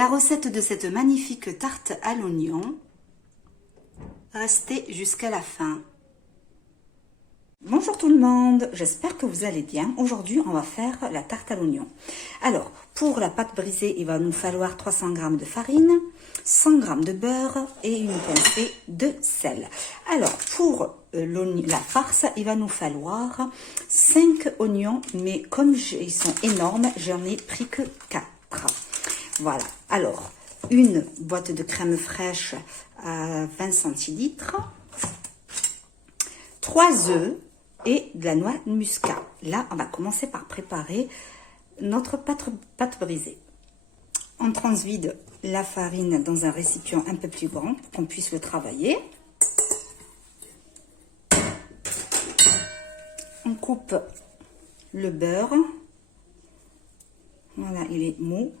la recette de cette magnifique tarte à l'oignon. Restez jusqu'à la fin. Bonjour tout le monde, j'espère que vous allez bien. Aujourd'hui, on va faire la tarte à l'oignon. Alors, pour la pâte brisée, il va nous falloir 300 g de farine, 100 g de beurre et une pincée de sel. Alors, pour la farce, il va nous falloir 5 oignons, mais comme ils sont énormes, j'en ai pris que 4. Voilà, alors, une boîte de crème fraîche à 20 centilitres, 3 œufs, et de la noix de muscat. Là, on va commencer par préparer notre pâte brisée. On transvide la farine dans un récipient un peu plus grand pour qu'on puisse le travailler. On coupe le beurre. Voilà, il est mou.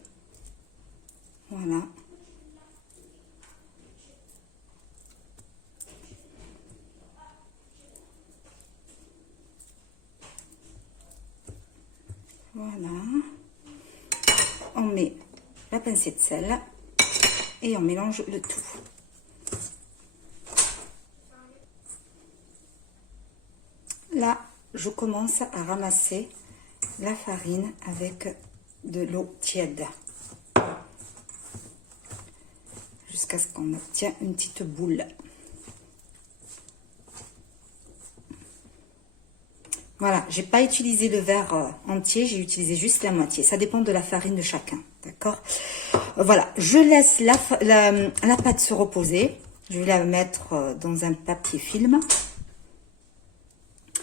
Voilà. Voilà, on met la pincée de sel et on mélange le tout. Là, je commence à ramasser la farine avec de l'eau tiède jusqu'à ce qu'on obtienne une petite boule. Voilà, j'ai pas utilisé le verre entier, j'ai utilisé juste la moitié. Ça dépend de la farine de chacun, d'accord? Voilà, je laisse la pâte se reposer. Je vais la mettre dans un papier film.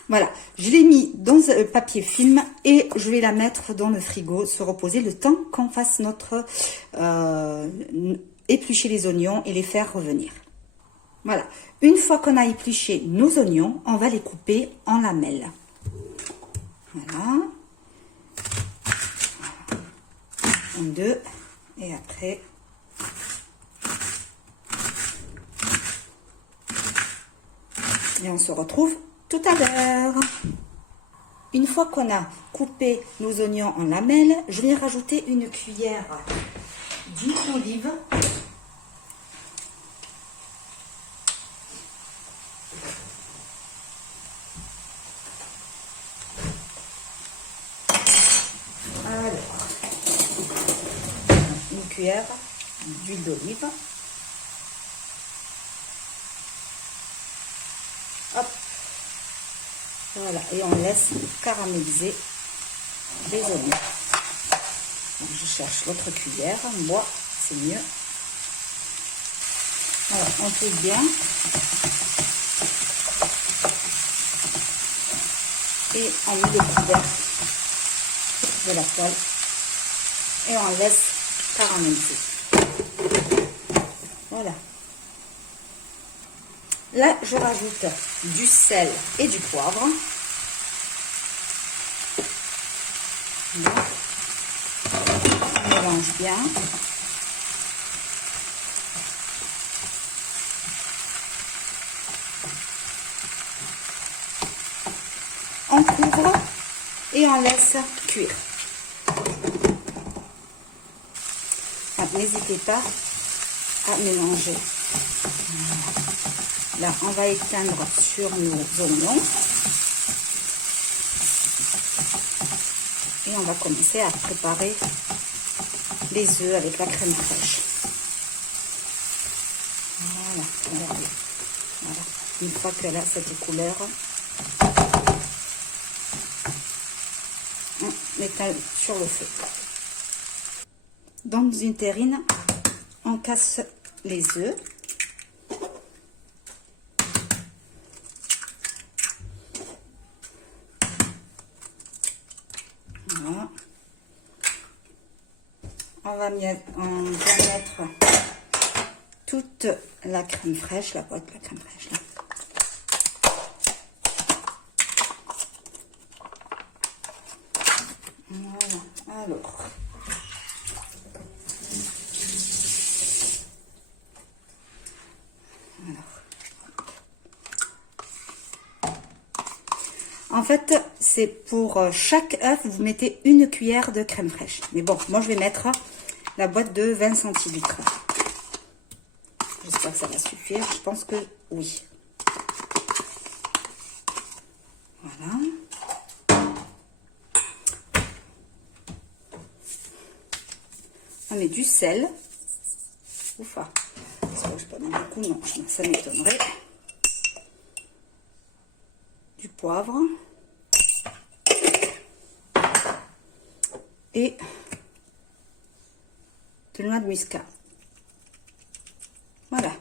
Voilà, je l'ai mis dans un papier film et je vais la mettre dans le frigo, se reposer le temps qu'on fasse notre éplucher les oignons et les faire revenir. Voilà, une fois qu'on a épluché nos oignons, on va les couper en lamelles. Voilà, en deux, et après, et on se retrouve tout à l'heure. Une fois qu'on a coupé nos oignons en lamelles, je vais rajouter une cuillère d'huile d'olive. Cuillère d'huile d'olive. Hop. Voilà, et on laisse caraméliser les oignons. Donc, je cherche l'autre cuillère, en bois, c'est mieux. Voilà, on fait bien. Et on met le couvercle de la poêle et on laisse caraméliser. Voilà. Là, je rajoute du sel et du poivre. Voilà. On mélange bien. On couvre et on laisse cuire. N'hésitez pas à mélanger. Là, on va éteindre sur nos oignons. Et on va commencer à préparer les œufs avec la crème fraîche. Voilà, regardez. Voilà. Une fois qu'elle a cette couleur, on éteint sur le feu. Dans une terrine, on casse les œufs. Voilà. On va mettre toute la crème fraîche, la boîte de la crème fraîche. Là. Voilà. Alors. En fait, c'est pour chaque œuf, vous mettez une cuillère de crème fraîche. Mais bon, moi je vais mettre la boîte de 20 centilitres. J'espère que ça va suffire. Je pense que oui. Voilà. On met du sel. Oufa. Est-ce que je peux mettre beaucoup? Non, ça m'étonnerait. Du poivre. Et de noix de muscade. Voilà.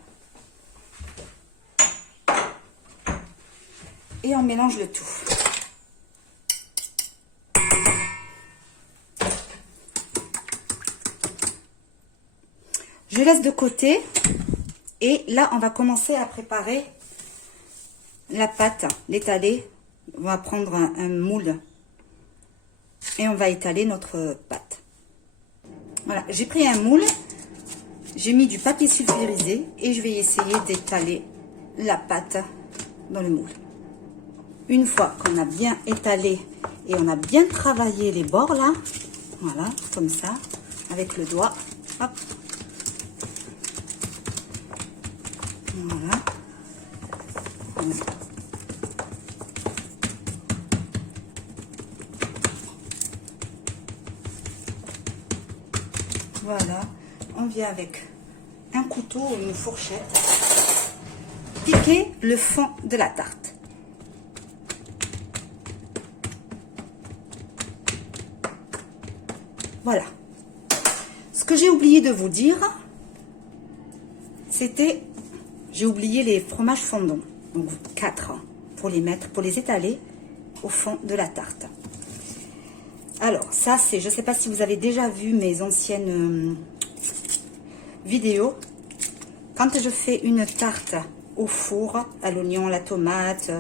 Et on mélange le tout. Je laisse de côté. Et là, on va commencer à préparer la pâte, l'étaler. On va prendre un moule. Et on va étaler notre pâte. Voilà, j'ai pris un moule. J'ai mis du papier sulfurisé. Et je vais essayer d'étaler la pâte dans le moule. Une fois qu'on a bien étalé et on a bien travaillé les bords là, voilà, comme ça, avec le doigt, hop, voilà, voilà, on vient avec un couteau ou une fourchette, piquer le fond de la tarte. Voilà. Ce que j'ai oublié de vous dire, c'était, j'ai oublié les fromages fondants. Donc 4 pour les mettre, pour les étaler au fond de la tarte. Alors, ça c'est, je ne sais pas si vous avez déjà vu mes anciennes vidéos. Quand je fais une tarte au four, à l'oignon, la tomate,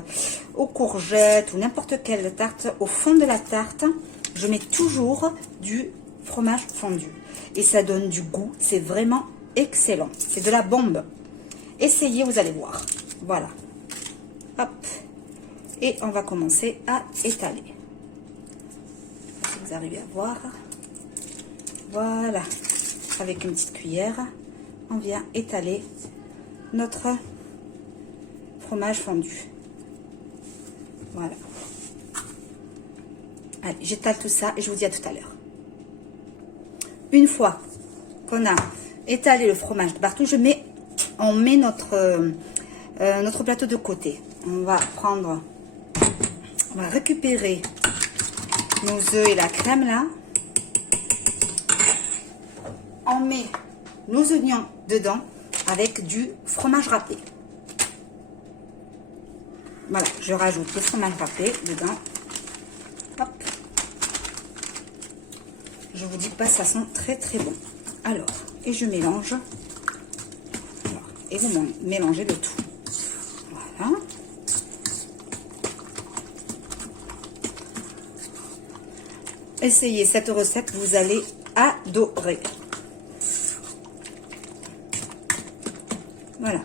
aux courgettes ou n'importe quelle tarte, au fond de la tarte, je mets toujours du fromage fondu et ça donne du goût, c'est vraiment excellent, c'est de la bombe. Essayez, vous allez voir. Voilà, hop, et on va commencer à étaler. Si vous arrivez à voir, voilà, avec une petite cuillère on vient étaler notre fromage fondu. Voilà, allez, j'étale tout ça et je vous dis à tout à l'heure. Une fois qu'on a étalé le fromage de partout, on met notre plateau de côté. On va récupérer nos œufs et la crème là. On met nos oignons dedans avec du fromage râpé. Voilà, je rajoute le fromage râpé dedans. Hop. Je vous dis pas, ça sent très très bon. Alors, et je mélange. Alors, et vous mélangez le tout. Voilà. Essayez cette recette, vous allez adorer. Voilà.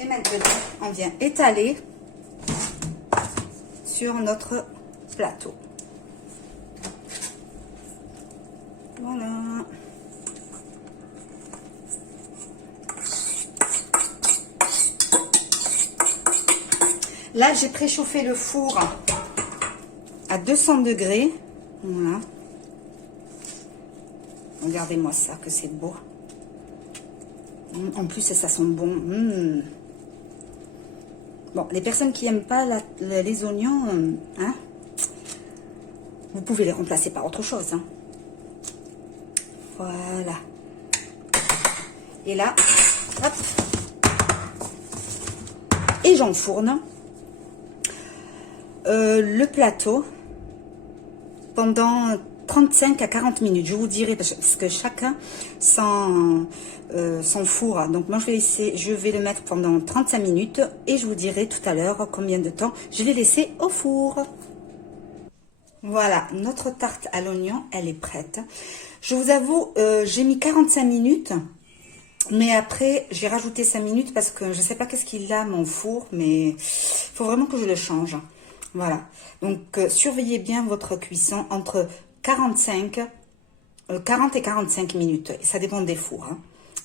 Et maintenant, on vient étaler sur notre plateau. Voilà. Là, j'ai préchauffé le four à 200 degrés. Voilà. Regardez-moi ça, que c'est beau. En plus, ça sent bon. Bon, les personnes qui n'aiment pas les oignons, hein, vous pouvez les remplacer par autre chose. Hein. Voilà. Et là, hop. Et j'enfourne le plateau pendant 35 à 40 minutes. Je vous dirai, parce que chacun son four. Donc moi, je vais le mettre pendant 35 minutes et je vous dirai tout à l'heure combien de temps je vais laisser au four. Voilà, notre tarte à l'oignon, elle est prête. Je vous avoue, j'ai mis 45 minutes, mais après, j'ai rajouté 5 minutes parce que je ne sais pas qu'est-ce qu'il a, mon four, mais il faut vraiment que je le change. Voilà, donc surveillez bien votre cuisson entre 45 40 et 45 minutes. Ça dépend des fours. Hein.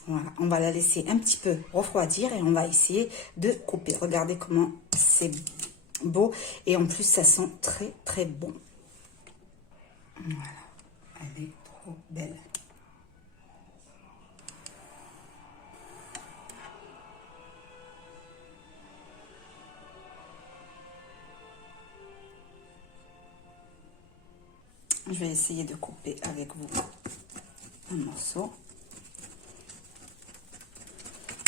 Voilà, on va la laisser un petit peu refroidir et on va essayer de couper. Regardez comment c'est beau et en plus ça sent très très bon. Voilà, elle est trop belle. Je vais essayer de couper avec vous un morceau.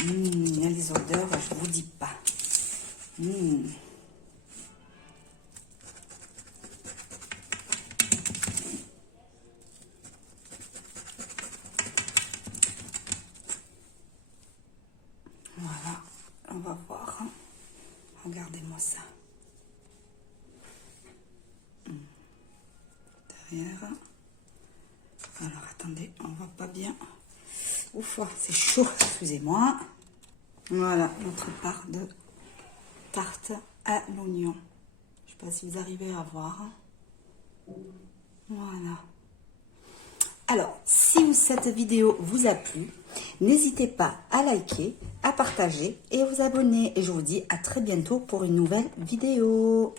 Il y a les odeurs, je vous dis pas. Voilà, on va voir. Regardez-moi ça. Derrière. Alors, attendez, on voit pas bien. Ouf, c'est chaud, excusez-moi. Voilà, notre part de tarte à l'oignon. Je ne sais pas si vous arrivez à voir. Voilà. Alors, si cette vidéo vous a plu, n'hésitez pas à liker, à partager et à vous abonner. Et je vous dis à très bientôt pour une nouvelle vidéo.